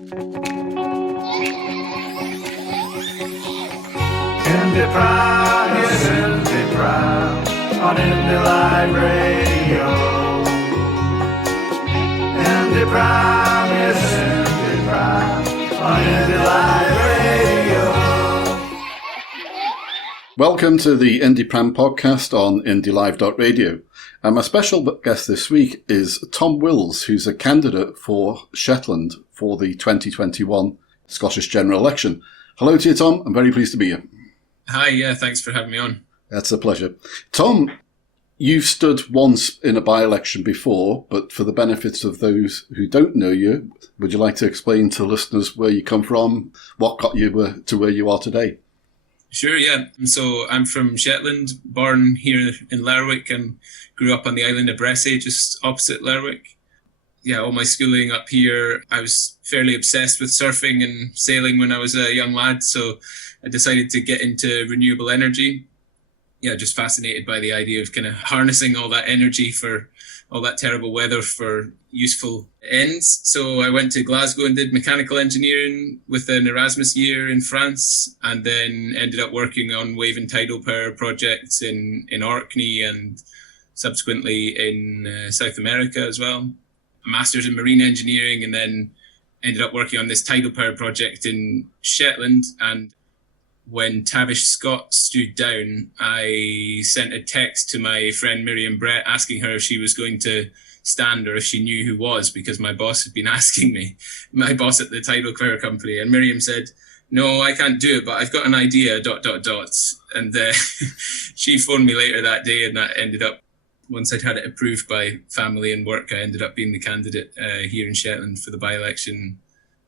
IndyPram, yes, IndyPram on Indy Live Radio. IndyPram, yes, IndyPram on Indy Live Radio. Welcome to the IndyPram podcast on IndyLive.radio. And my special guest this week is Tom Wills, who's a candidate for Shetland for the 2021 Scottish General Election. Hello to you, Tom. I'm very pleased to be here. Hi, yeah, thanks for having me on. That's a pleasure. Tom, you've stood once in a by-election before, but for the benefits of those who don't know you, would you like to explain to listeners where you come from, what got you to where you are today? Sure, yeah. So I'm from Shetland, born here in Lerwick and grew up on the island of Brescia, just opposite Lerwick. Yeah, all my schooling up here. I was fairly obsessed with surfing and sailing when I was a young lad, so I decided to get into renewable energy. Yeah, just fascinated by the idea of kind of harnessing all that energy for all that terrible weather for useful ends. So I went to Glasgow and did mechanical engineering with an Erasmus year in France, and then ended up working on wave and tidal power projects in Orkney and subsequently in South America as well. A master's in marine engineering, and then ended up working on this tidal power project in Shetland. And when Tavish Scott stood down, I sent a text to my friend Miriam Brett asking her if she was going to stand or if she knew who was, because my boss had been asking me, my boss at the tidal power company. And Miriam said, "No, I can't do it, but I've got an idea, ... And she phoned me later that day, and that ended up, once I'd had it approved by family and work, I ended up being the candidate here in Shetland for the by-election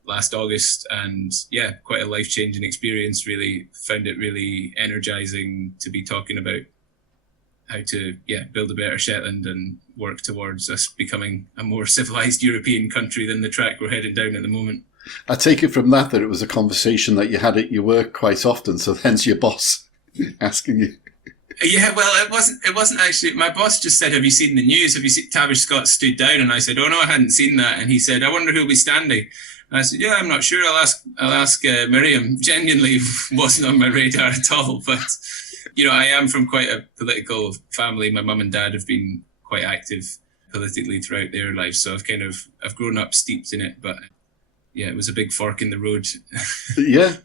last August. And yeah, quite a life-changing experience, really. Found it really energizing to be talking about how to build a better Shetland and work towards us becoming a more civilized European country than the track we're heading down at the moment. I take it from that it was a conversation that you had at your work quite often, so hence your boss asking you. Yeah, well, it wasn't actually. My boss just said, "Have you seen the news? Have you seen Tavish Scott stood down?" And I said, "Oh no, I hadn't seen that." And he said, "I wonder who'll be standing." And I said, "Yeah, I'm not sure. I'll ask Miriam." Genuinely wasn't on my radar at all. But I am from quite a political family. My mum and dad have been quite active politically throughout their lives, so I've grown up steeped in it. But yeah, it was a big fork in the road. Yeah.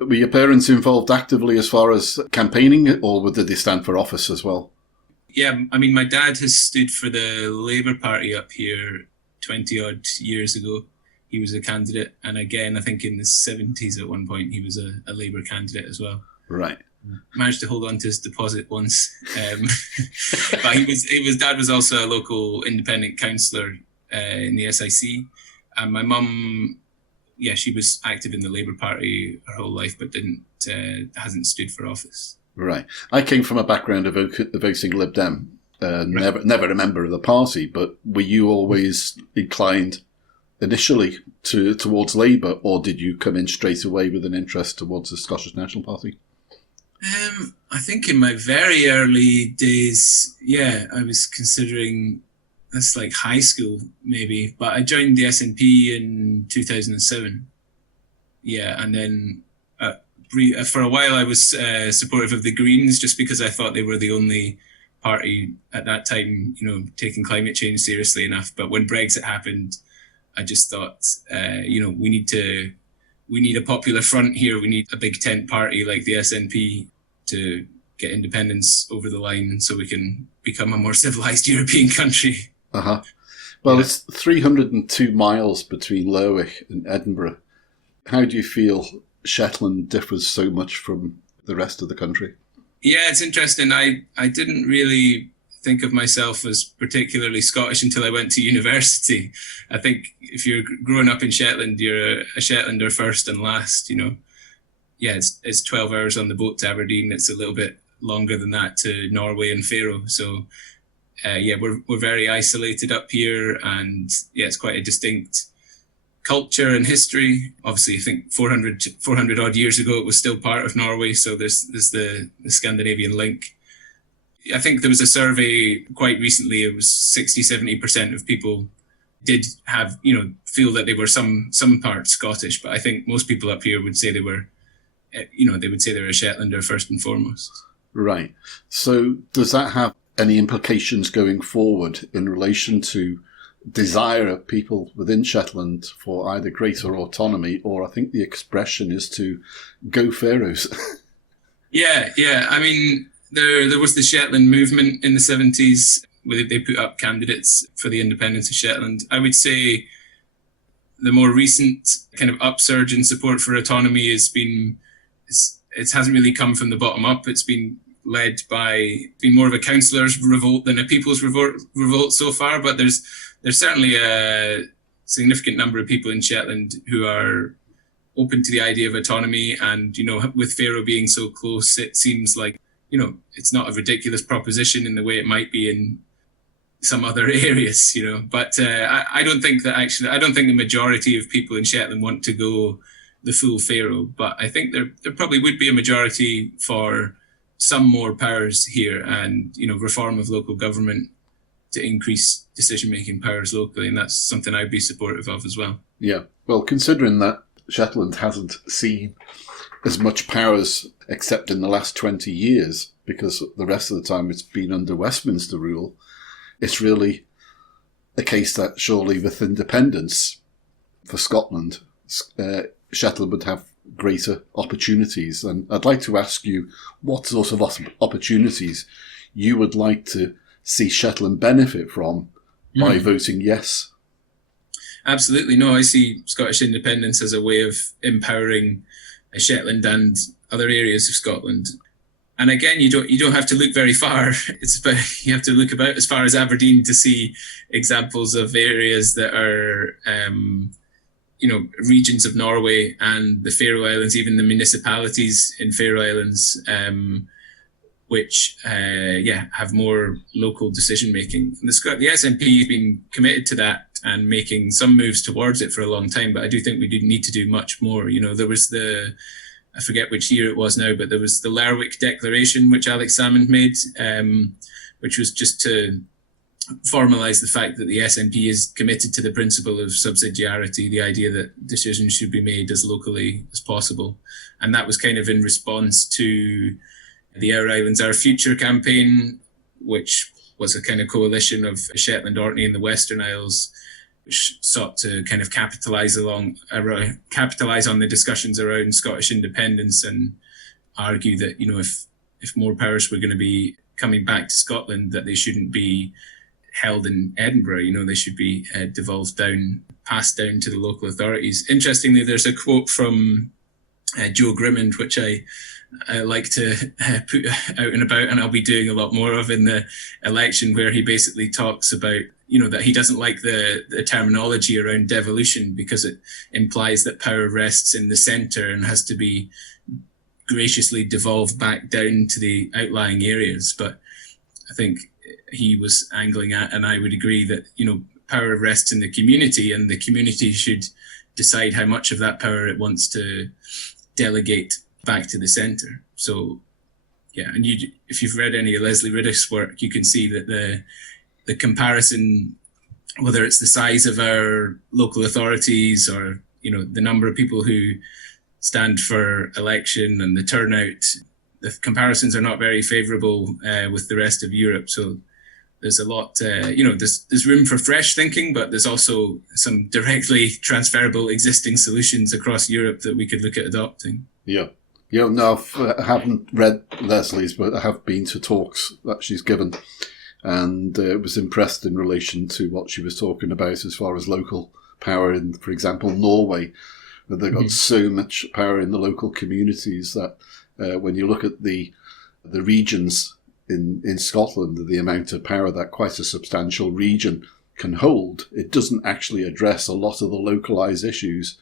Were your parents involved actively as far as campaigning, or did they stand for office as well? Yeah, I mean, my dad has stood for the Labour Party up here 20-odd years ago. He was a candidate. And again, I think in the 70s at one point, he was a Labour candidate as well. Right. Managed to hold on to his deposit once. But Dad was also a local independent councillor in the SIC. And my mum, she was active in the Labour Party her whole life, but hasn't stood for office. Right. I came from a background of voting Lib Dem. Never a member of the party, but were you always inclined initially towards Labour, or did you come in straight away with an interest towards the Scottish National Party? I think in my very early days, I was considering. That's like high school, maybe. But I joined the SNP in 2007. Yeah, and then for a while I was supportive of the Greens, just because I thought they were the only party at that time, taking climate change seriously enough. But when Brexit happened, I just thought, we need a popular front here. We need a big tent party like the SNP to get independence over the line, so we can become a more civilized European country. Well, it's 302 miles between Lerwick and Edinburgh. How do you feel Shetland differs so much from the rest of the country? Yeah, it's interesting. I didn't really think of myself as particularly Scottish until I went to university. I think if you're growing up in Shetland, you're a Shetlander first and last, Yeah, it's 12 hours on the boat to Aberdeen. It's a little bit longer than that to Norway and Faroe. So we're very isolated up here, and it's quite a distinct culture and history. Obviously, I think 400 odd years ago, it was still part of Norway. So there's the Scandinavian link. I think there was a survey quite recently. It was 60-70% of people did have, feel that they were some part Scottish, but I think most people up here would say they were, they would say they were a Shetlander first and foremost. Right. So does that have any implications going forward in relation to desire of people within Shetland for either greater autonomy, or I think the expression is to go Faroes? Yeah. I mean, there was the Shetland movement in the 70s where they put up candidates for the independence of Shetland. I would say the more recent kind of upsurge in support for autonomy it hasn't really come from the bottom up. It's been led by more of a councillors' revolt than a people's revolt so far. But there's certainly a significant number of people in Shetland who are open to the idea of autonomy. And, with Faroe being so close, it seems like, it's not a ridiculous proposition in the way it might be in some other areas, But I don't think the majority of people in Shetland want to go the full Faroe. But I think there probably would be a majority for some more powers here and, reform of local government to increase decision-making powers locally. And that's something I'd be supportive of as well. Yeah. Well, considering that Shetland hasn't seen as much powers except in the last 20 years, because the rest of the time it's been under Westminster rule, it's really a case that surely with independence for Scotland, Shetland would have greater opportunities. And I'd like to ask you what sort of opportunities you would like to see Shetland benefit from by voting yes. Absolutely. No, I see Scottish independence as a way of empowering Shetland and other areas of Scotland. And again, you don't have to look very far. You have to look about as far as Aberdeen to see examples of areas that are regions of Norway and the Faroe Islands, even the municipalities in Faroe Islands, which have more local decision making. The SNP has been committed to that and making some moves towards it for a long time, but I do think we do need to do much more. There was I forget which year it was now, but there was the Lerwick Declaration, which Alex Salmond made, which was just to formalise the fact that the SNP is committed to the principle of subsidiarity, the idea that decisions should be made as locally as possible. And that was kind of in response to the Our Islands, Our Future campaign, which was a kind of coalition of Shetland, Orkney and the Western Isles, which sought to kind of capitalise on the discussions around Scottish independence and argue that, if more powers were going to be coming back to Scotland, that they shouldn't be held in Edinburgh. They should be passed down to the local authorities. Interestingly, there's a quote from Joe Grimmond, which I like to put out and about, and I'll be doing a lot more of in the election, where he basically talks about, that he doesn't like the terminology around devolution because it implies that power rests in the centre and has to be graciously devolved back down to the outlying areas. But I think he was angling at, and I would agree that, power rests in the community, and the community should decide how much of that power it wants to delegate back to the centre. So, yeah, and if you've read any of Leslie Riddich's work, you can see that the comparison, whether it's the size of our local authorities or, the number of people who stand for election and the turnout, the comparisons are not very favourable with the rest of Europe. So there's a lot, there's room for fresh thinking, but there's also some directly transferable existing solutions across Europe that we could look at adopting. Yeah. No, I haven't read Leslie's, but I have been to talks that she's given, and was impressed in relation to what she was talking about as far as local power in, for example, Norway, that they've got so much power in the local communities that when you look at the regions in Scotland, the amount of power that quite a substantial region can hold, it doesn't actually address a lot of the localised issues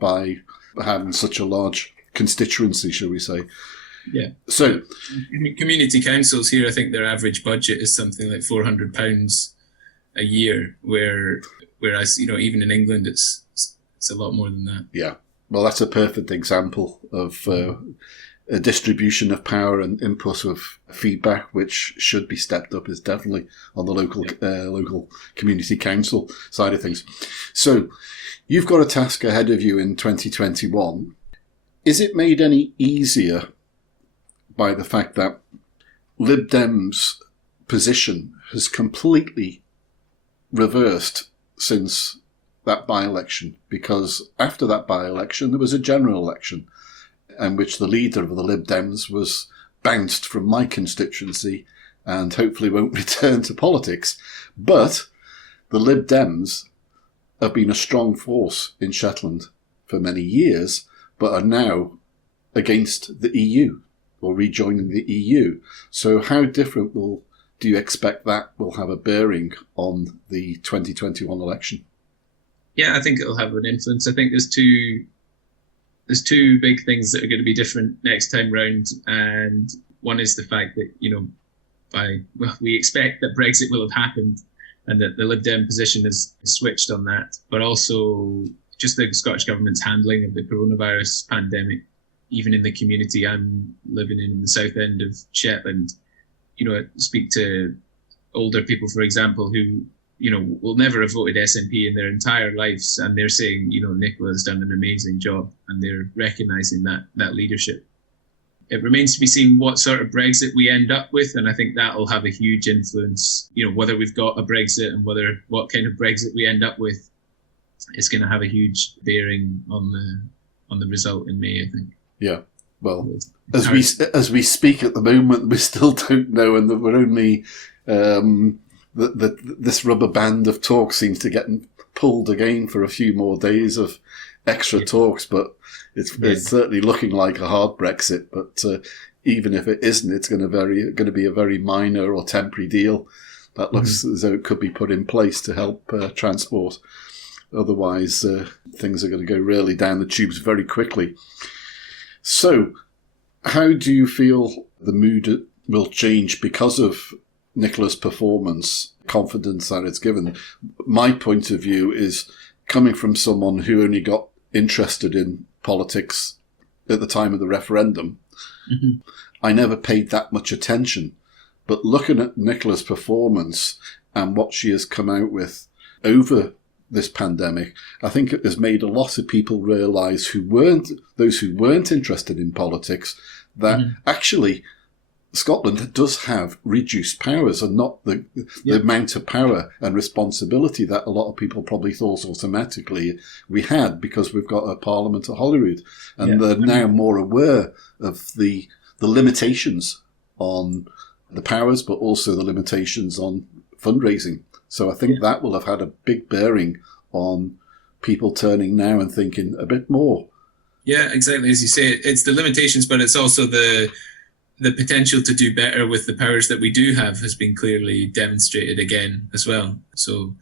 by having such a large constituency, shall we say. Yeah. So community councils here, I think their average budget is something like £400 a year, whereas, even in England, it's a lot more than that. Yeah. Well, that's a perfect example of a distribution of power and input of feedback, which should be stepped up, is definitely on the local community council side of things. So you've got a task ahead of you in 2021. Is it made any easier by the fact that Lib Dem's position has completely reversed since that by-election? Because after that by-election, there was a general election in which the leader of the Lib Dems was bounced from my constituency and hopefully won't return to politics. But the Lib Dems have been a strong force in Shetland for many years, but are now against the EU or rejoining the EU. So how different do you expect that will have a bearing on the 2021 election? Yeah, I think it'll have an influence. I think there's two big things that are going to be different next time round, and one is the fact that we expect that Brexit will have happened and that the Lib Dem position is switched on that, but also just the Scottish Government's handling of the coronavirus pandemic, even in the community I'm living in the south end of Shetland. I speak to older people, for example, who will never have voted SNP in their entire lives, and they're saying, Nicola has done an amazing job, and they're recognising that leadership. It remains to be seen what sort of Brexit we end up with, and I think that will have a huge influence. Whether we've got a Brexit and what kind of Brexit we end up with is going to have a huge bearing on the result in May, I think. Yeah. Well, as we speak at the moment, we still don't know, and we're only this rubber band of talk seems to get pulled again for a few more days of extra talks, but it's certainly looking like a hard Brexit. But even if it isn't, it's going to be a very minor or temporary deal that looks as though it could be put in place to help transport. Otherwise, things are going to go really down the tubes very quickly. So, how do you feel the mood will change because of Nicola's performance, confidence that it's given? My point of view is coming from someone who only got interested in politics at the time of the referendum. Mm-hmm. I never paid that much attention. But looking at Nicola's performance and what she has come out with over this pandemic, I think it has made a lot of people realise those who weren't interested in politics, that actually Scotland does have reduced powers and not the amount of power and responsibility that a lot of people probably thought automatically we had, because we've got a parliament at Holyrood, and they're now more aware of the limitations on the powers, but also the limitations on fundraising. So I think that will have had a big bearing on people turning now and thinking a bit more. Yeah, exactly. As you say, it's the limitations, but it's also the potential to do better with the powers that we do have has been clearly demonstrated again as well. So,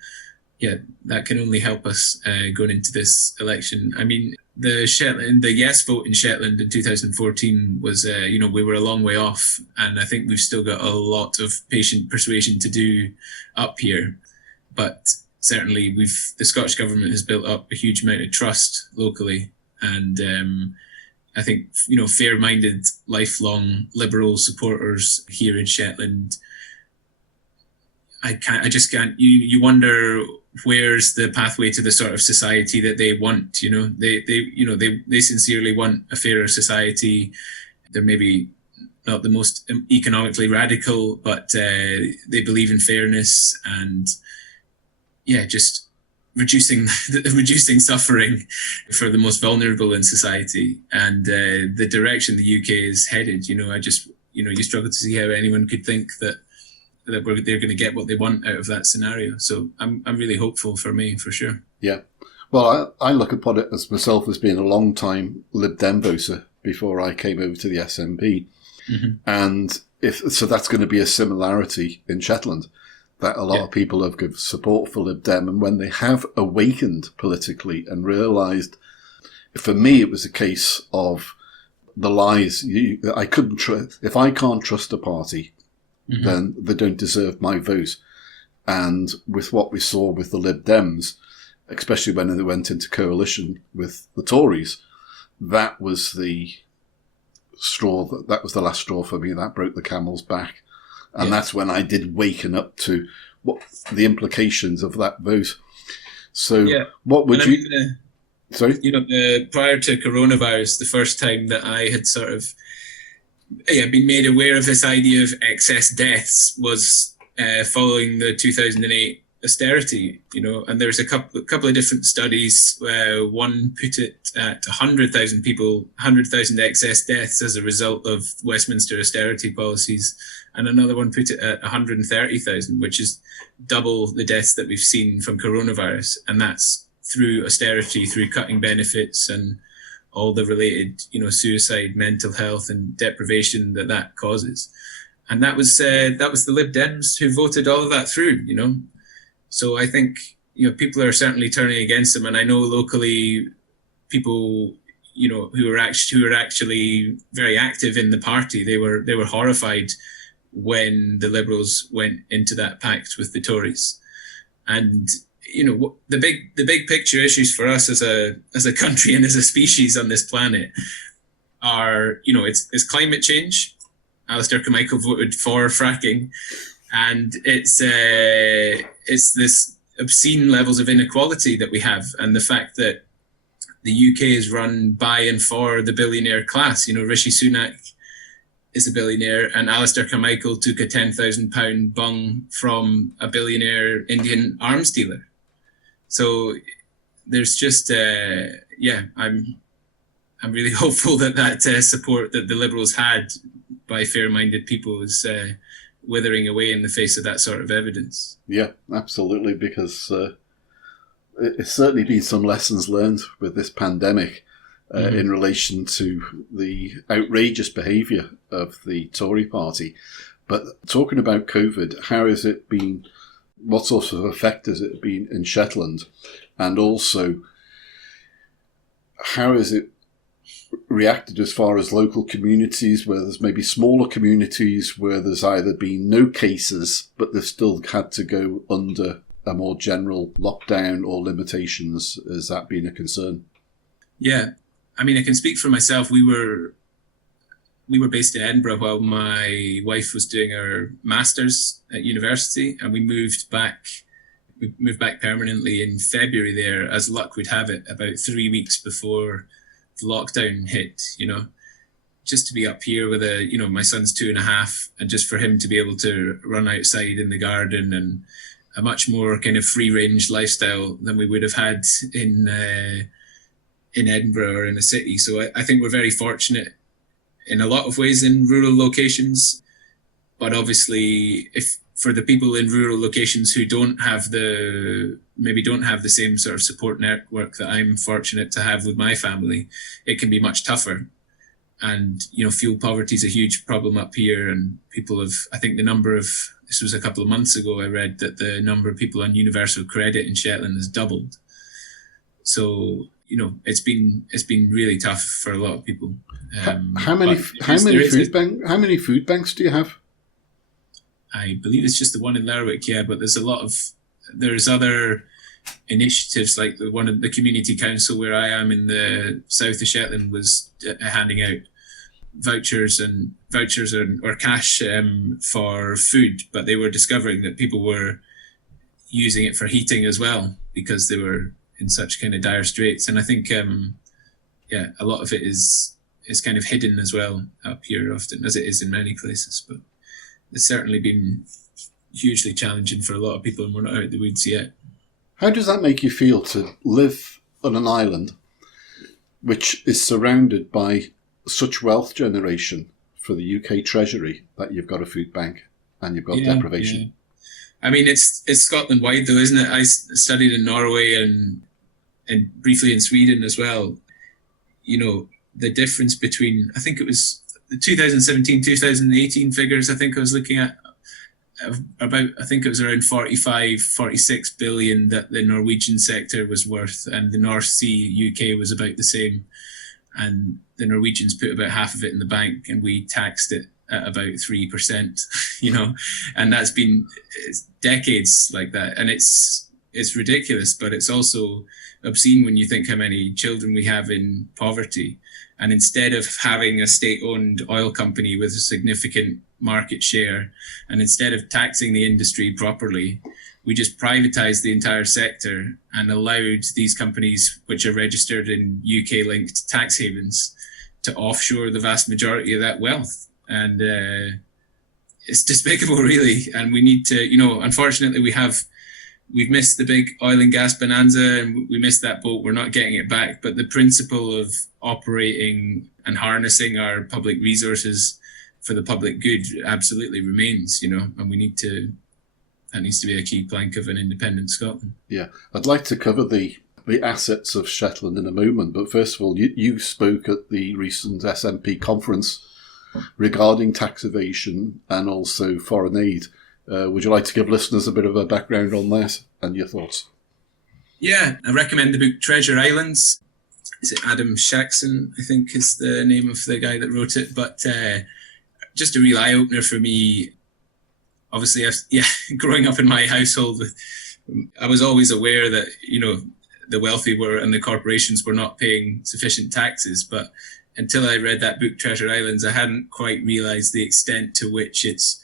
that can only help us going into this election. I mean, the yes vote in Shetland in 2014 was, we were a long way off, and I think we've still got a lot of patient persuasion to do up here. But certainly, the Scottish Government has built up a huge amount of trust locally, and I think, fair-minded, lifelong Liberal supporters here in Shetland. I just can't. You wonder where's the pathway to the sort of society that they want. They sincerely want a fairer society. They're maybe not the most economically radical, but they believe in fairness and just reducing suffering for the most vulnerable in society. And the direction the UK is headed, you struggle to see how anyone could think that they're going to get what they want out of that scenario. So I'm really hopeful for me, for sure. Yeah. Well, I look upon it as myself as being a long time Lib Dem voter before I came over to the SNP. Mm-hmm. And so that's going to be a similarity in Shetland, that a lot of people have given support for Lib Dem, and when they have awakened politically and realised, for me, it was a case of the lies. I couldn't trust. If I can't trust a party, then they don't deserve my vote. And with what we saw with the Lib Dems, especially when they went into coalition with the Tories, that was the straw, that was the last straw for me. That broke the camel's back. And that's when I did waken up to what the implications of that vote. So what would you... Sorry? Prior to coronavirus, the first time that I had sort of been made aware of this idea of excess deaths was following the 2008 austerity, and there's a couple of different studies. One put it at 100,000 people, 100,000 excess deaths as a result of Westminster austerity policies, and another one put it at 130,000, which is double the deaths that we've seen from coronavirus, and that's through austerity, through cutting benefits and all the related, suicide, mental health and deprivation that causes. And that was the Lib Dems who voted all of that through, So I think, people are certainly turning against them. And I know locally people, who are actually very active in the party, they were horrified when the Liberals went into that pact with the Tories. And the big picture issues for us as a country and as a species on this planet are, it's climate change. Alistair Carmichael voted for fracking, and it's this obscene levels of inequality that we have, and the fact that the UK is run by and for the billionaire class. Rishi Sunak is a billionaire, and Alistair Carmichael took a £10,000 bung from a billionaire Indian arms dealer. So there's just, I'm really hopeful that support that the Liberals had by fair-minded people is withering away in the face of that sort of evidence. Yeah, absolutely, because it's certainly been some lessons learned with this pandemic in relation to the outrageous behaviour of the Tory party. But talking about COVID, how has it been? What sort of effect has it been in Shetland? And also, how has it reacted as far as local communities where there's maybe smaller communities where there's either been no cases, but they've still had to go under a more general lockdown or limitations? Has that been a concern? Yeah. I mean, I can speak for myself. We were based in Edinburgh while my wife was doing her master's at university, and we moved back permanently in February there, as luck would have it, about 3 weeks before the lockdown hit, just to be up here with my son's 2.5, and just for him to be able to run outside in the garden, and a much more kind of free range lifestyle than we would have had in Edinburgh or in a city. So I think we're very fortunate in a lot of ways in rural locations, but obviously if for the people in rural locations who don't have the same sort of support network that I'm fortunate to have with my family, it can be much tougher. And fuel poverty is a huge problem up here, and I think this was a couple of months ago, I read that the number of people on universal credit in Shetland has doubled. So it's been really tough for a lot of people. How many food banks do you have? I believe it's just the one in Lerwick, but there's other initiatives, like the community council where I am in the south of Shetland was handing out vouchers or cash for food, but they were discovering that people were using it for heating as well because they were in such kind of dire straits. And I think a lot of it is kind of hidden as well up here often, as it is in many places, but it's certainly been hugely challenging for a lot of people, and we're not out of the weeds yet. How does that make you feel to live on an island which is surrounded by such wealth generation for the UK Treasury that you've got a food bank and you've got deprivation? Yeah. I mean, it's Scotland wide though, isn't it? I studied in Norway and briefly in Sweden as well. The difference between, I think it was the 2017, 2018 figures I think I was looking at, I think it was around 46 billion that the Norwegian sector was worth, and the North Sea UK was about the same. And the Norwegians put about half of it in the bank, and we taxed it at about 3%, and that's been decades like that. And it's it's ridiculous, but it's also obscene when you think how many children we have in poverty. And instead of having a state-owned oil company with a significant market share, and instead of taxing the industry properly, we just privatized the entire sector and allowed these companies, which are registered in UK-linked tax havens, to offshore the vast majority of that wealth. And it's despicable, really. And we need to, unfortunately, we've missed the big oil and gas bonanza, and we missed that boat. We're not getting it back. But the principle of operating and harnessing our public resources for the public good absolutely remains, and that needs to be a key plank of an independent Scotland. Yeah, I'd like to cover the assets of Shetland in a moment. But first of all, you spoke at the recent SNP conference regarding tax evasion and also foreign aid. Would you like to give listeners a bit of a background on that and your thoughts? Yeah, I recommend the book Treasure Islands. Is it Adam Shaxson, I think is the name of the guy that wrote it. But just a real eye-opener for me. Obviously, growing up in my household, I was always aware that, the wealthy and the corporations were not paying sufficient taxes. But until I read that book, Treasure Islands, I hadn't quite realised the extent to which it's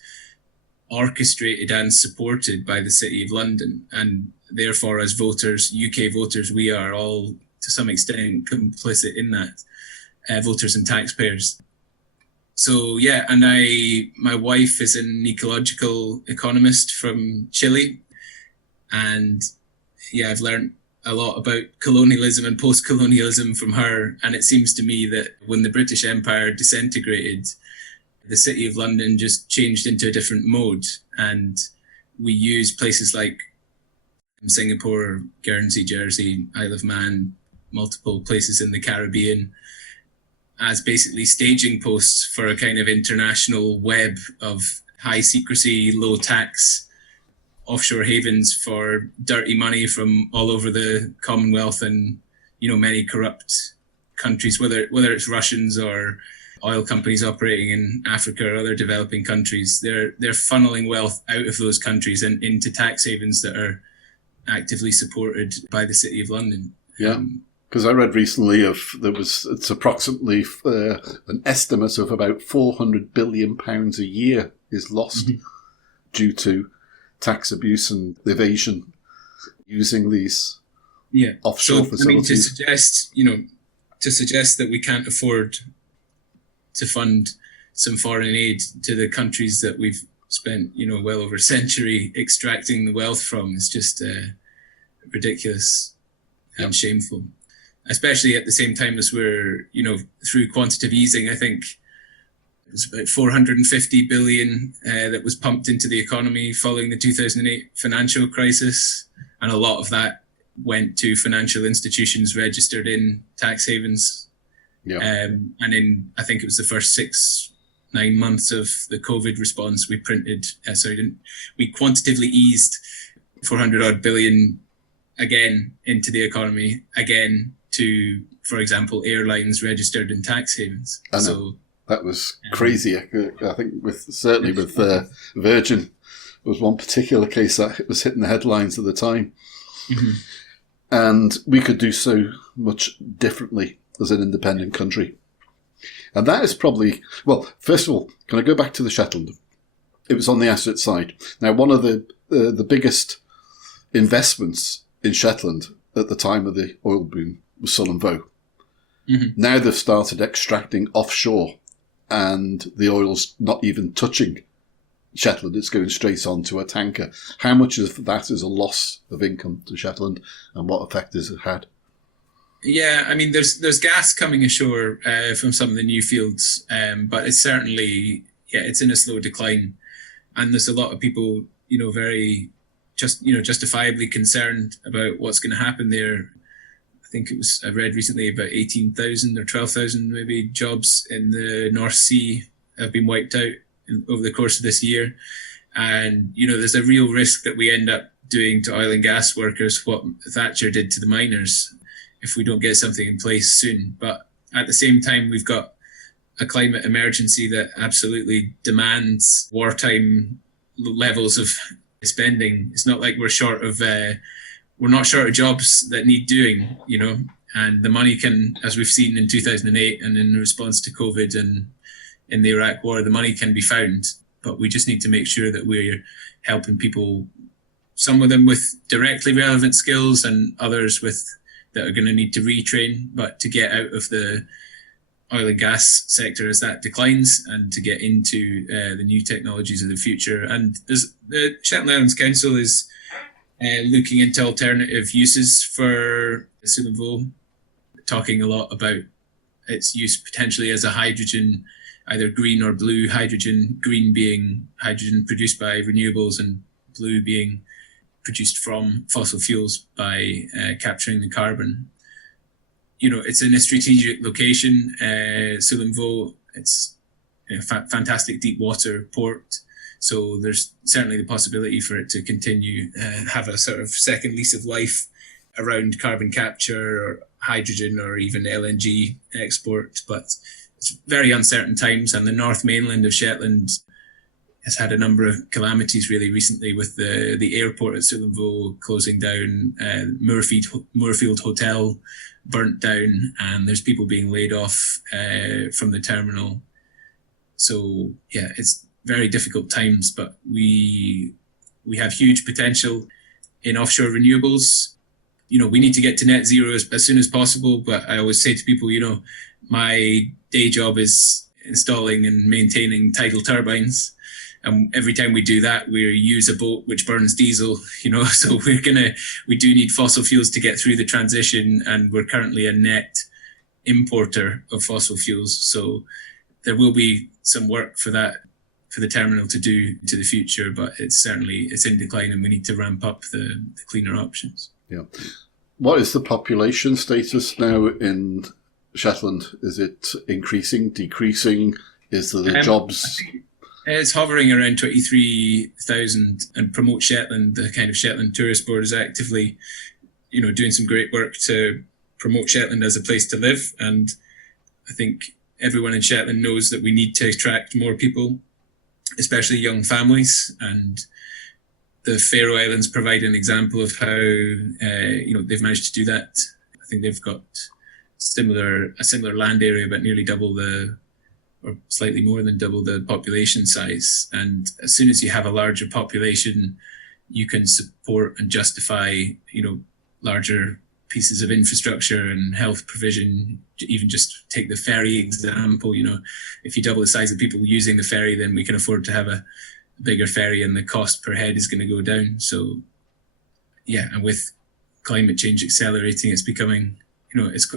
orchestrated and supported by the City of London. And therefore, as voters, UK voters, we are all to some extent complicit in that, voters and taxpayers. So yeah, and my wife is an ecological economist from Chile, and yeah, I've learned a lot about colonialism and post-colonialism from her. And it seems to me that when the British Empire disintegrated, the City of London just changed into a different mode, and we use places like Singapore, Guernsey, Jersey, Isle of Man, multiple places in the Caribbean as basically staging posts for a kind of international web of high secrecy, low tax offshore havens for dirty money from all over the Commonwealth and, many corrupt countries, whether it's Russians or oil companies operating in Africa or other developing countries. They're funneling wealth out of those countries and into tax havens that are actively supported by the City of London. Yeah. Because I read recently it's approximately an estimate of about £400 billion a year is lost due to tax abuse and evasion using these offshore facilities. To suggest that we can't afford to fund some foreign aid to the countries that we've spent, well over a century extracting the wealth from is just ridiculous and shameful. Especially at the same time as we're, through quantitative easing, I think it was about 450 billion that was pumped into the economy following the 2008 financial crisis. And a lot of that went to financial institutions registered in tax havens. Yeah. And I think it was the first 6-9 months of the COVID response, we quantitatively eased 400 odd billion again into the economy, again to, for example, airlines registered in tax havens. So that was crazy. I think certainly with Virgin was one particular case that was hitting the headlines at the time. Mm-hmm. And we could do so much differently as an independent country. And that is probably, well, first of all, can I go back to the Shetland? It was on the asset side. Now, one of the biggest investments in Shetland at the time of the oil boom was Sullom Voe. Mm-hmm. Now they've started extracting offshore and the oil's not even touching Shetland. It's going straight onto a tanker. How much of that is a loss of income to Shetland and what effect has it had? Yeah, I mean, there's gas coming ashore from some of the new fields, but it's certainly, it's in a slow decline. And there's a lot of people, very justifiably concerned about what's going to happen there. I think I read recently about 18,000 or 12,000 maybe jobs in the North Sea have been wiped out over the course of this year. And, there's a real risk that we end up doing to oil and gas workers what Thatcher did to the miners if we don't get something in place soon. But at the same time, we've got a climate emergency that absolutely demands wartime levels of spending. It's not like we're short of we're not short of jobs that need doing, and the money can, as we've seen in 2008 and in response to COVID and in the Iraq War, the money can be found, but we just need to make sure that we're helping people, some of them with directly relevant skills and others that are going to need to retrain, but to get out of the oil and gas sector as that declines and to get into the new technologies of the future. And the Shetland Islands Council is looking into alternative uses for Sulan Voe, talking a lot about its use potentially as a hydrogen, either green or blue hydrogen, green being hydrogen produced by renewables and blue being produced from fossil fuels by capturing the carbon. It's in a strategic location, Sulan Voe. It's a fantastic deep water port. So there's certainly the possibility for it to continue, have a sort of second lease of life around carbon capture or hydrogen or even LNG export. But it's very uncertain times, and the North Mainland of Shetland has had a number of calamities really recently, with the airport at Sulan Voe closing down, Moorfield Hotel burnt down, and there's people being laid off from the terminal. So yeah, it's very difficult times, but we have huge potential in offshore renewables. We need to get to net zero as soon as possible, but I always say to people, my day job is installing and maintaining tidal turbines. And every time we do that, we use a boat which burns diesel, so we do need fossil fuels to get through the transition. And we're currently a net importer of fossil fuels. So there will be some work for that, for the terminal to do into the future, but it's in decline and we need to ramp up the cleaner options. Yeah. What is the population status now in Shetland? Is it increasing, decreasing? Is there the jobs? It's hovering around 23,000, and Promote Shetland, the kind of Shetland Tourist Board, is actively, doing some great work to promote Shetland as a place to live. And I think everyone in Shetland knows that we need to attract more people, especially young families. And the Faroe Islands provide an example of how, they've managed to do that. I think they've got a similar land area, but nearly double or slightly more than double the population size. And as soon as you have a larger population, you can support and justify, larger pieces of infrastructure and health provision. Even just take the ferry example, if you double the size of people using the ferry, then we can afford to have a bigger ferry and the cost per head is going to go down. So yeah, and with climate change accelerating, it's becoming,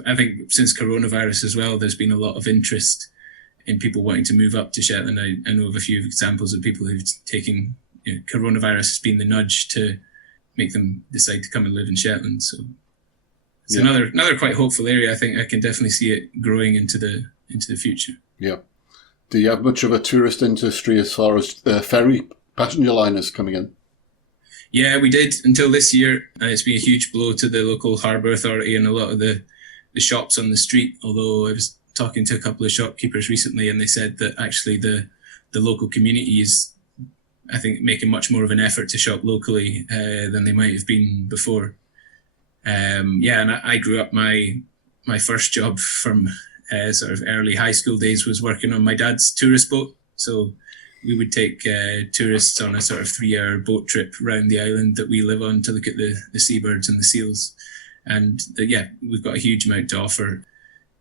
I think since coronavirus as well, there's been a lot of interest in people wanting to move up to Shetland. I know of a few examples of people who've taken, coronavirus has been the nudge to make them decide to come and live in Shetland. So it's another quite hopeful area. I think I can definitely see it growing into the future. Yeah. Do you have much of a tourist industry as far as ferry passenger liners coming in? Yeah, we did until this year. It's been a huge blow to the local harbour authority and a lot of the shops on the street. Although I was talking to a couple of shopkeepers recently, and they said that actually the local community is, I think, making much more of an effort to shop locally than they might have been before. And I grew up, my first job from sort of early high school days was working on my dad's tourist boat. So we would take tourists on a sort of 3-hour boat trip around the island that we live on to look at the seabirds and the seals. And we've got a huge amount to offer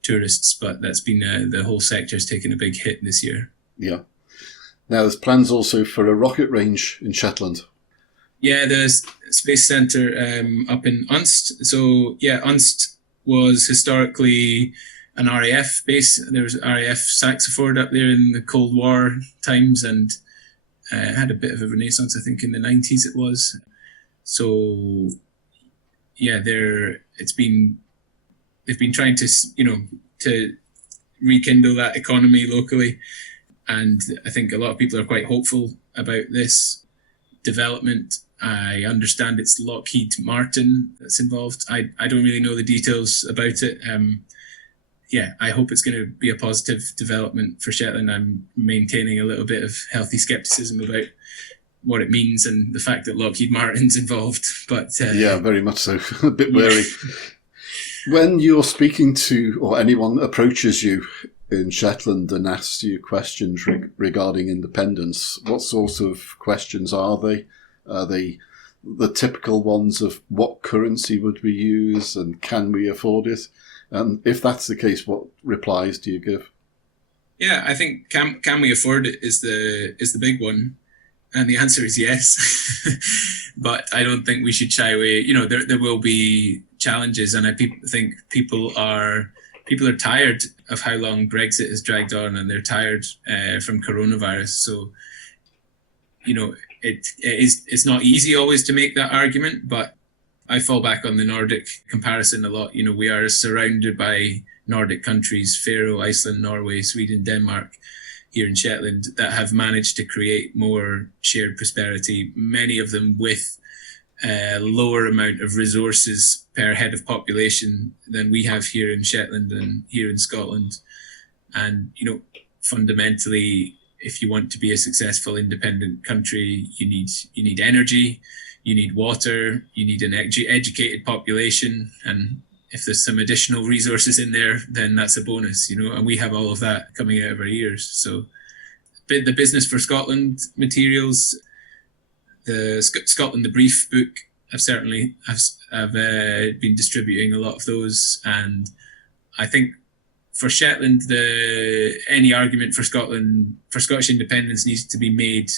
tourists, but that's been the whole sector's taken a big hit this year. Yeah. Now there's plans also for a rocket range in Shetland. Yeah, the Space Centre up in Unst. So yeah, Unst was historically an RAF base. There was RAF Saxiford up there in the Cold War times, and had a bit of a renaissance, I think in the 90s it was. So yeah, they've been trying to rekindle that economy locally. And I think a lot of people are quite hopeful about this development. I understand it's Lockheed Martin that's involved. I don't really know the details about it. I hope it's going to be a positive development for Shetland. I'm maintaining a little bit of healthy skepticism about what it means and the fact that Lockheed Martin's involved. But yeah, very much so. A bit wary. When you're speaking to, or anyone approaches you in Shetland and asks you questions regarding independence, what sort of questions are they? Are they the typical ones of what currency would we use and can we afford it? And if that's the case, what replies do you give? Yeah, I think can we afford it is the big one, and the answer is yes. But I don't think we should shy away. You know, there will be challenges, and I think people are tired of how long Brexit has dragged on, and they're tired from coronavirus. So, you know, it's not easy always to make that argument, but I fall back on the Nordic comparison a lot. You know, we are surrounded by Nordic countries, Faroe, Iceland, Norway, Sweden, Denmark, here in Shetland, that have managed to create more shared prosperity, many of them with a lower amount of resources per head of population than we have here in Shetland and here in Scotland. And, you know, fundamentally, if you want to be a successful independent country, you need energy, you need water, you need an educated population, and if there's some additional resources in there, then that's a bonus, you know, and we have all of that coming out of our ears. So the Business for Scotland materials, the Scotland the Brief book, I've been distributing a lot of those, and I think for Shetland, any argument for Scottish independence needs to be made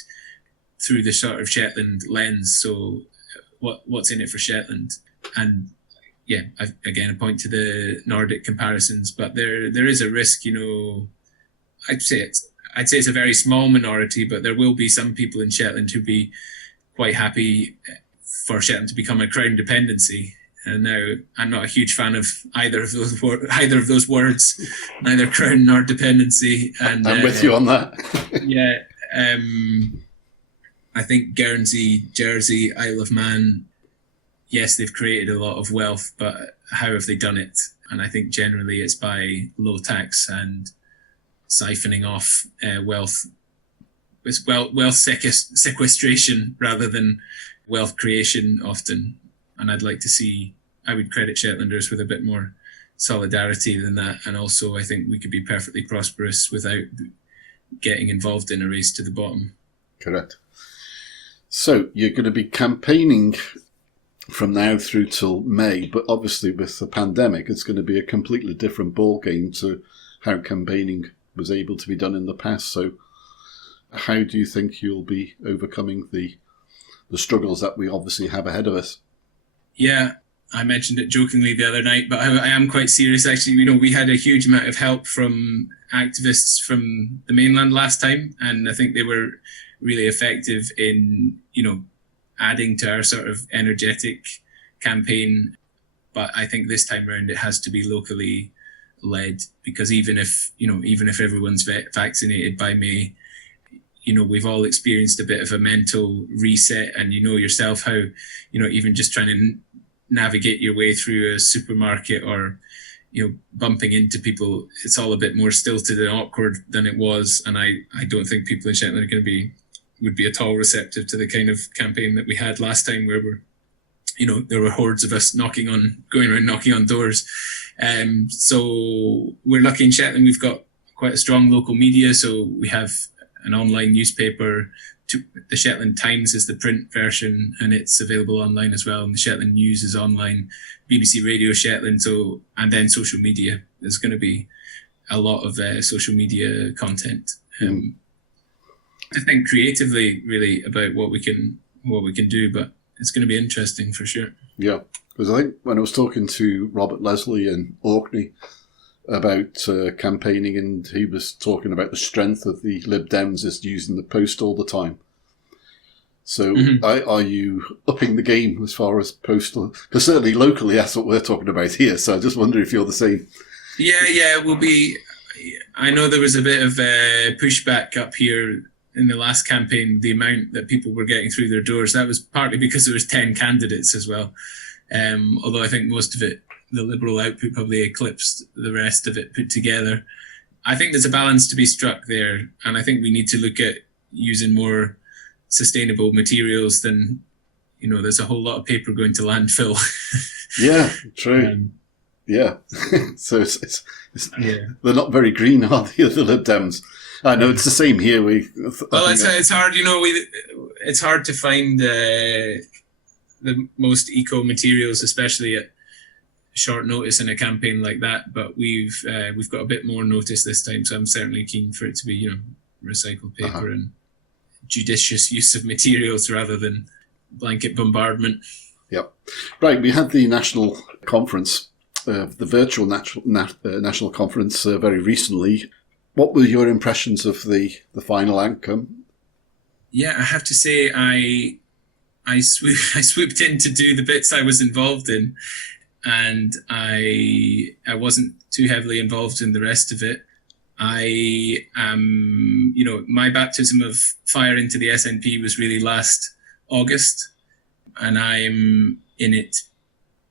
through the sort of Shetland lens. So what's in it for Shetland? And yeah, I point to the Nordic comparisons, but there is a risk, you know. I'd say it's a very small minority, but there will be some people in Shetland who'd be quite happy for Shetland to become a crown dependency. And now I'm not a huge fan of either of those words, neither crown nor dependency. And I'm with you on that. Yeah, I think Guernsey, Jersey, Isle of Man, yes, they've created a lot of wealth, but how have they done it? And I think generally it's by low tax and siphoning off wealth. It's wealth sequestration rather than wealth creation often. And I would credit Shetlanders with a bit more solidarity than that. And also I think we could be perfectly prosperous without getting involved in a race to the bottom. Correct. So you're going to be campaigning from now through till May, but obviously with the pandemic, it's going to be a completely different ballgame to how campaigning was able to be done in the past. So how do you think you'll be overcoming the struggles that we obviously have ahead of us? Yeah, I mentioned it jokingly the other night, but I am quite serious actually. You know, we had a huge amount of help from activists from the mainland last time, and I think they were really effective in, you know, adding to our sort of energetic campaign. But I think this time around it has to be locally led, because even if everyone's vaccinated by May, you know, we've all experienced a bit of a mental reset, and you know yourself how, you know, even just trying to navigate your way through a supermarket or, you know, bumping into people, it's all a bit more stilted and awkward than it was. And I don't think people in Shetland would be at all receptive to the kind of campaign that we had last time, where there were hordes of us going around knocking on doors. So we're lucky in Shetland, we've got quite a strong local media. So we have an online newspaper. The Shetland Times is the print version, and it's available online as well. And the Shetland News is online, BBC Radio Shetland. And then social media. There's going to be a lot of social media content. To think creatively, really, about what we can do, but it's going to be interesting for sure. Yeah, because I think when I was talking to Robert Leslie in Orkney about campaigning, and he was talking about the strength of the Lib Dems is using the post all the time. So are you upping the game as far as postal? Because certainly locally that's what we're talking about here. So I just wonder if you're the same. Yeah, we'll be. I know there was a bit of pushback up here in the last campaign, the amount that people were getting through their doors. That was partly because there was 10 candidates as well. Although I think most of it, the Liberal output probably eclipsed the rest of it put together. I think there's a balance to be struck there. And I think we need to look at using more sustainable materials, then there's a whole lot of paper going to landfill. Yeah, true. Yeah, so it's they're not very green, are they, the Lib Dems? I know it's the same here. It's hard. It's hard to find the most eco materials, especially at short notice in a campaign like that. But we've got a bit more notice this time, so I'm certainly keen for it to be recycled paper and judicious use of materials rather than blanket bombardment. Yep. Right. We had the national conference, the virtual national conference very recently. What were your impressions of the final outcome? Yeah, I have to say I swooped in to do the bits I was involved in, and I wasn't too heavily involved in the rest of it. I am, my baptism of fire into the SNP was really last August, and I'm in it.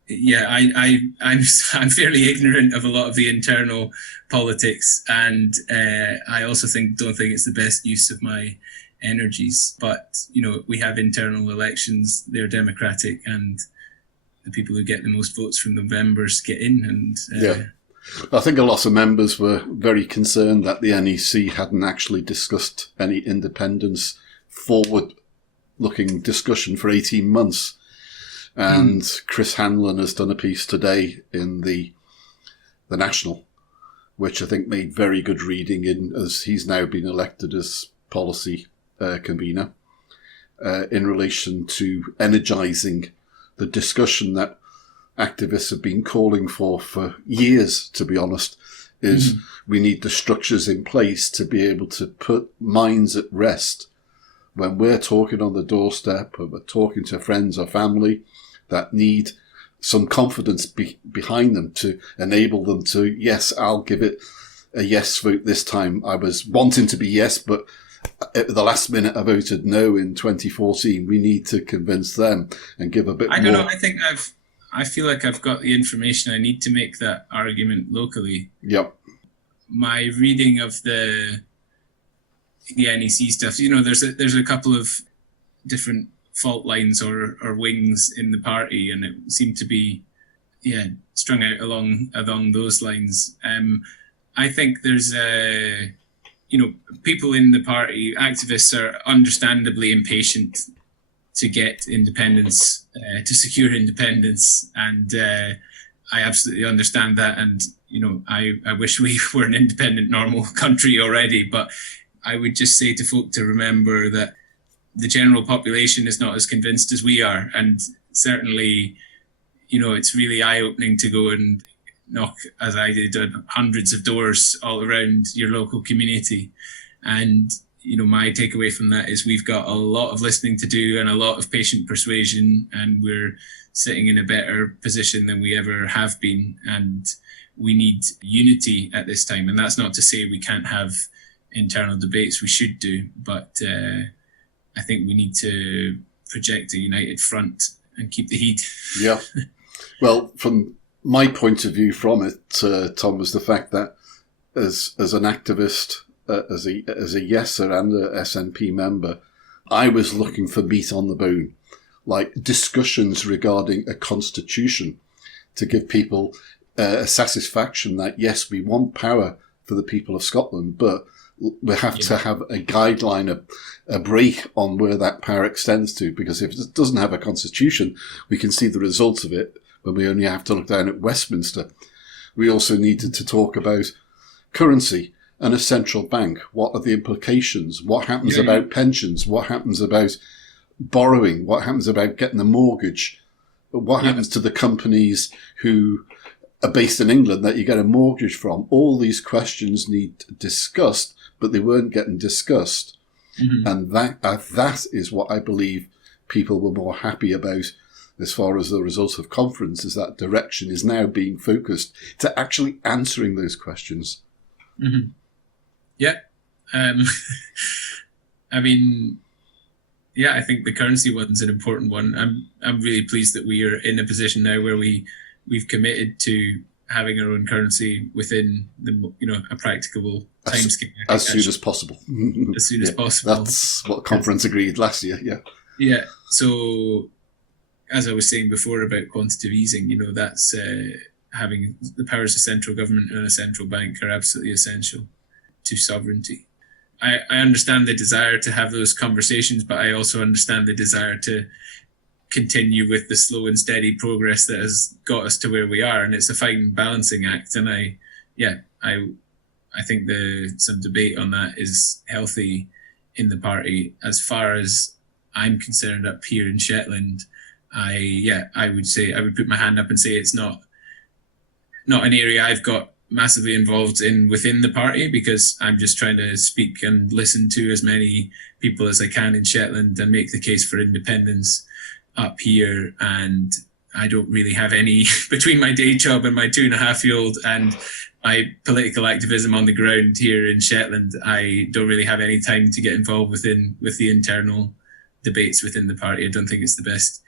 Yeah, I'm fairly ignorant of a lot of the internal politics, and I also don't think it's the best use of my energies. But we have internal elections; they're democratic, and the people who get the most votes from the members get in. And I think a lot of members were very concerned that the NEC hadn't actually discussed any independence forward-looking discussion for 18 months. And Chris Hanlon has done a piece today in the National, which I think made very good reading as he's now been elected as policy convener in relation to energising the discussion that activists have been calling for years, to be honest, is we need the structures in place to be able to put minds at rest when we're talking on the doorstep or we're talking to friends or family that need some confidence behind them to enable them to, yes, I'll give it a yes vote this time. I was wanting to be yes, but at the last minute I voted no in 2014. We need to convince them and give a bit more. I don't know. I feel like I've got the information I need to make that argument locally. Yep. My reading of the NEC stuff, there's a couple of different fault lines or wings in the party, and it seemed to be strung out along those lines. I think there's people in the party, activists, are understandably impatient to get independence, to secure independence, and I absolutely understand that. And I wish we were an independent, normal country already. But I would just say to folk to remember that the general population is not as convinced as we are, and certainly, it's really eye-opening to go and knock, as I did, on hundreds of doors all around your local community. And my takeaway from that is we've got a lot of listening to do and a lot of patient persuasion, and we're sitting in a better position than we ever have been. And we need unity at this time. And that's not to say we can't have internal debates. We should do, but I think we need to project a united front and keep the heat. Yeah. Well, from my point of view from it, Tom, was the fact that as an activist, as a yeser and a SNP member, I was looking for meat on the bone, like discussions regarding a constitution to give people a satisfaction that, yes, we want power for the people of Scotland, but we have to have a guideline, a break on where that power extends to, because if it doesn't have a constitution, we can see the results of it when we only have to look down at Westminster. We also needed to talk about currency and a central bank. What are the implications? What happens about pensions? What happens about borrowing? What happens about getting a mortgage? What happens to the companies who are based in England that you get a mortgage from? All these questions need discussed, but they weren't getting discussed. Mm-hmm. And that is what I believe people were more happy about as far as the results of conference, is that direction is now being focused to actually answering those questions. Mm-hmm. Yeah. I think the currency one's an important one. I'm really pleased that we are in a position now where we've committed to having our own currency within a practicable timescale. As soon as possible. As soon as possible. That's what conference agreed last year. Yeah. Yeah. So, as I was saying before about quantitative easing, that's having the powers of central government and a central bank are absolutely essential to sovereignty. I understand the desire to have those conversations, but I also understand the desire to continue with the slow and steady progress that has got us to where we are, and it's a fine balancing act. And I think some debate on that is healthy in the party. As far as I'm concerned, up here in Shetland, I would put my hand up and say it's not an area I've got massively involved in within the party, because I'm just trying to speak and listen to as many people as I can in Shetland and make the case for independence up here. And I don't really have any, between my day job and my 2.5-year-old and my political activism on the ground here in Shetland, I don't really have any time to get involved with the internal debates within the party. I don't think it's the best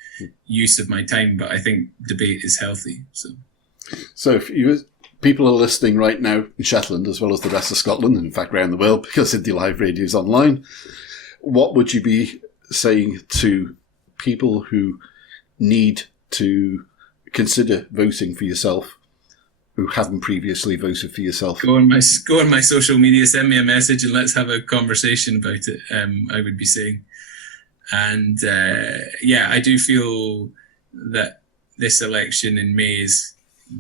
use of my time, but I think debate is healthy. So if people are listening right now in Shetland as well as the rest of Scotland, and in fact around the world, because Indie Live Radio is online, what would you be saying to people who need to consider voting for yourself, who haven't previously voted for yourself? Go on my social media, send me a message, and let's have a conversation about it. I would be saying, and I do feel that this election in May is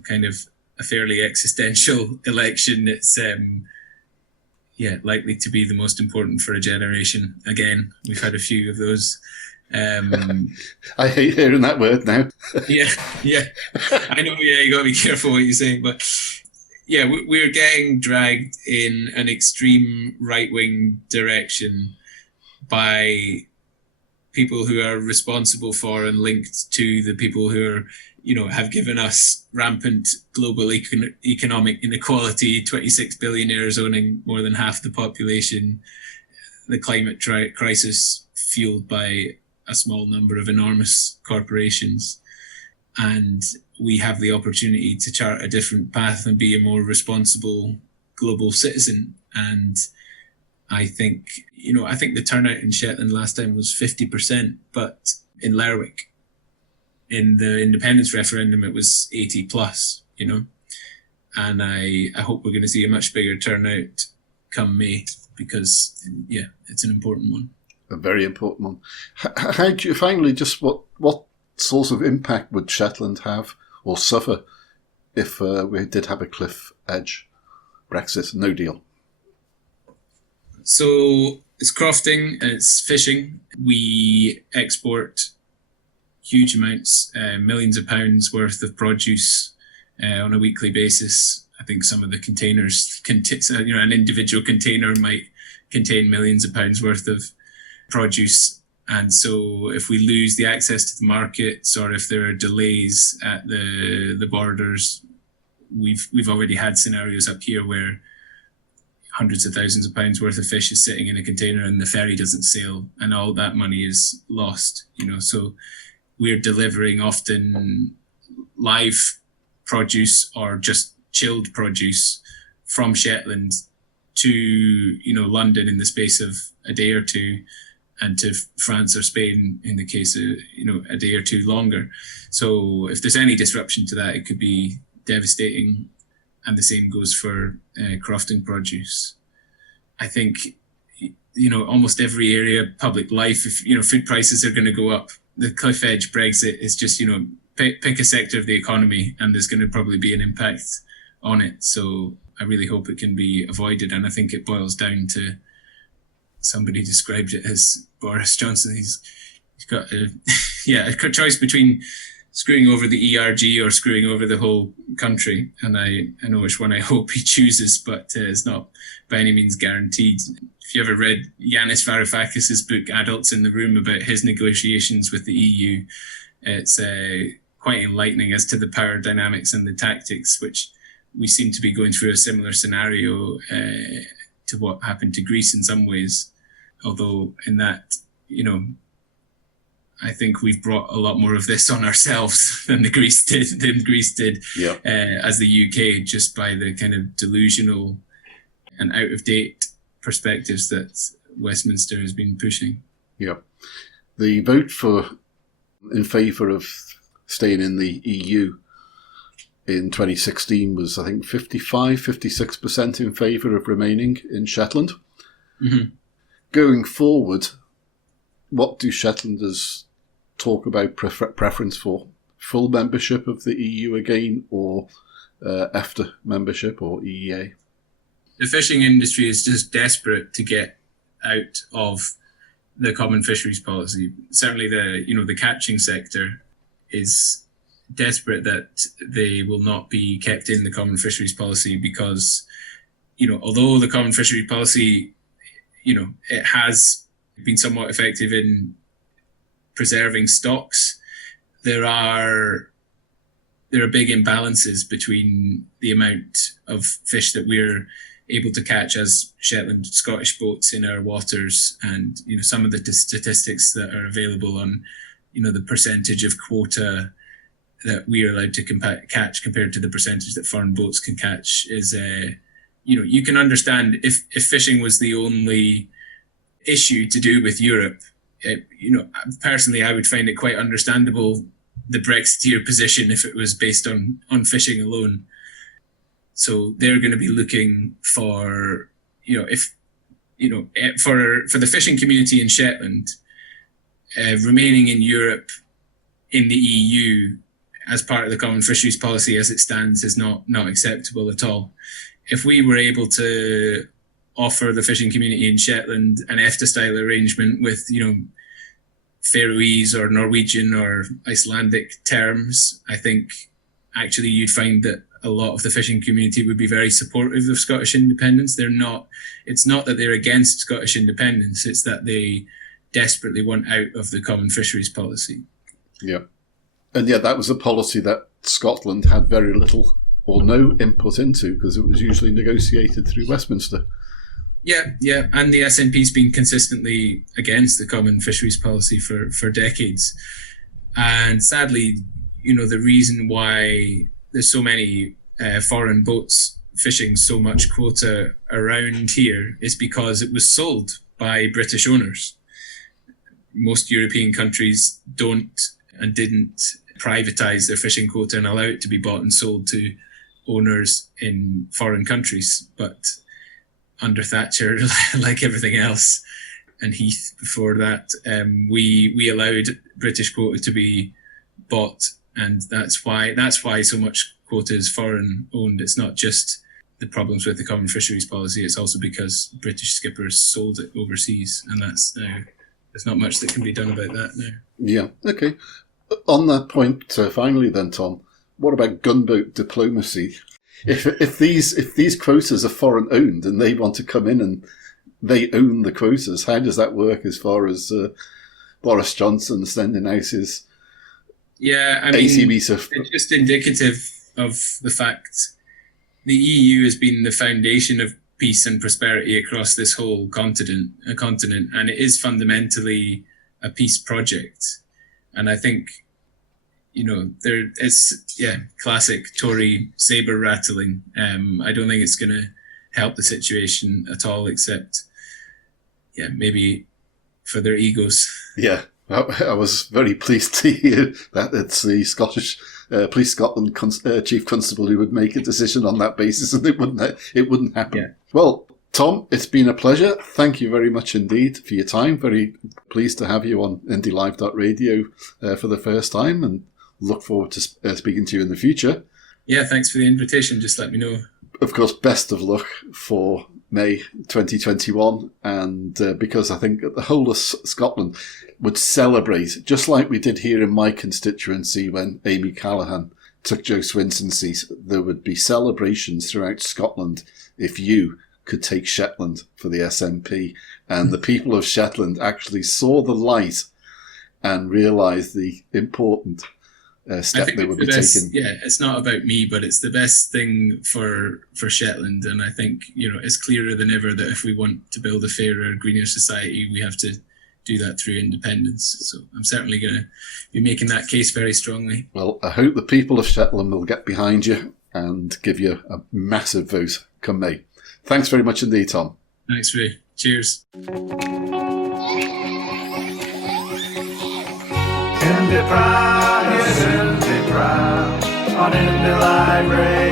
kind of a fairly existential election. It's likely to be the most important for a generation. Again, we've had a few of those. I hate hearing that word now. yeah, I know. Yeah, you got to be careful what you're saying, but yeah, we're getting dragged in an extreme right-wing direction by people who are responsible for and linked to the people who are, have given us rampant global economic inequality, 26 billionaires owning more than half the population, the climate crisis fueled by a small number of enormous corporations. And we have the opportunity to chart a different path and be a more responsible global citizen. And I think the turnout in Shetland last time was 50%, but in Lerwick, in the independence referendum, it was 80 plus, and I hope we're going to see a much bigger turnout come May, because it's an important one. A very important one. How do you finally, just what sort of impact would Shetland have or suffer if we did have a cliff edge Brexit, no deal? So it's crofting and it's fishing. We export huge amounts, millions of pounds worth of produce on a weekly basis. I think some of the containers, an individual container might contain millions of pounds worth of produce. And so if we lose the access to the markets, or if there are delays at the borders, we've already had scenarios up here where hundreds of thousands of pounds worth of fish is sitting in a container and the ferry doesn't sail, and all that money is lost. So we're delivering often live produce or just chilled produce from Shetland to London in the space of a day or two, and to France or Spain in the case of a day or two longer. So if there's any disruption to that, it could be devastating. And the same goes for crofting produce. I think almost every area of public life, if food prices are going to go up, the cliff edge Brexit is just pick a sector of the economy and there's going to probably be an impact on it. So I really hope it can be avoided. And I think it boils down to, somebody described it as Boris Johnson. He's got a choice between screwing over the ERG or screwing over the whole country. And I know which one I hope he chooses, but it's not by any means guaranteed. If you ever read Yanis Varoufakis' book, Adults in the Room, about his negotiations with the EU, it's quite enlightening as to the power dynamics and the tactics, which we seem to be going through a similar scenario to what happened to Greece in some ways. Although in that, I think we've brought a lot more of this on ourselves than Greece did Yeah. as the UK, just by the kind of delusional and out-of-date perspectives that Westminster has been pushing. Yeah. The vote in favour of staying in the EU in 2016 was, I think, 56% in favour of remaining in Shetland. Mm-hmm. Going forward, what do Shetlanders talk about preference for? Full membership of the EU again, or EFTA membership or EEA? The fishing industry is just desperate to get out of the common fisheries policy. Certainly the catching sector is desperate that they will not be kept in the common fisheries policy, because, although the common fisheries policy, it has been somewhat effective in preserving stocks, there are big imbalances between the amount of fish that we're able to catch as Shetland Scottish boats in our waters, and some of the statistics that are available on the percentage of quota that we are allowed to catch compared to the percentage that foreign boats can catch is you can understand if fishing was the only issue to do with Europe. Personally, I would find it quite understandable, the Brexiteer position, if it was based on fishing alone. So they're going to be looking for, for the fishing community in Shetland, remaining in Europe, in the EU, as part of the common fisheries policy as it stands, is not acceptable at all. If we were able to offer the fishing community in Shetland an EFTA-style arrangement with, Faroese or Norwegian or Icelandic terms, I think actually you'd find that a lot of the fishing community would be very supportive of Scottish independence. It's not that they're against Scottish independence, it's that they desperately want out of the common fisheries policy. Yeah. And yeah, that was a policy that Scotland had very little or no input into, because it was usually negotiated through Westminster. Yeah, and the SNP's been consistently against the common fisheries policy for decades. And sadly, the reason why there's so many foreign boats fishing so much quota around here is because it was sold by British owners. Most European countries don't and didn't privatise their fishing quota and allow it to be bought and sold to owners in foreign countries. But under Thatcher, like everything else, and Heath before that, we allowed British quota to be bought, and that's why so much quota is foreign owned. It's not just the problems with the common fisheries policy, it's also because British skippers sold it overseas, and there's not much that can be done about that now. Yeah, okay. On that point, finally then, Tom, what about gunboat diplomacy? If these quotas are foreign owned and they want to come in and they own the quotas, how does that work as far as Boris Johnson sending out his ACB stuff? It's just indicative of the fact the EU has been the foundation of peace and prosperity across this whole continent, and it is fundamentally a peace project. And I think, it's classic Tory sabre rattling. I don't think it's going to help the situation at all, except, maybe for their egos. Yeah, I was very pleased to hear that it's the Scottish Police Scotland Chief Constable who would make a decision on that basis, and it wouldn't happen. Yeah. Well, Tom, it's been a pleasure. Thank you very much indeed for your time. Very pleased to have you on IndyLive.radio for the first time, and look forward to speaking to you in the future. Yeah, thanks for the invitation. Just let me know. Of course, best of luck for May 2021, and because I think the whole of Scotland would celebrate, just like we did here in my constituency when Amy Callaghan took Joe Swinson's seat. There would be celebrations throughout Scotland if you could take Shetland for the SNP, and the people of Shetland actually saw the light and realised the important step they would be taking. Yeah, it's not about me, but it's the best thing for Shetland, and I think it's clearer than ever that if we want to build a fairer, greener society, we have to do that through independence. So I'm certainly going to be making that case very strongly. Well, I hope the people of Shetland will get behind you and give you a massive vote come May. Thanks very much indeed, Tom. Thanks, Ray. Cheers. IndyPram, yes, IndyPram on Indy Live Radio.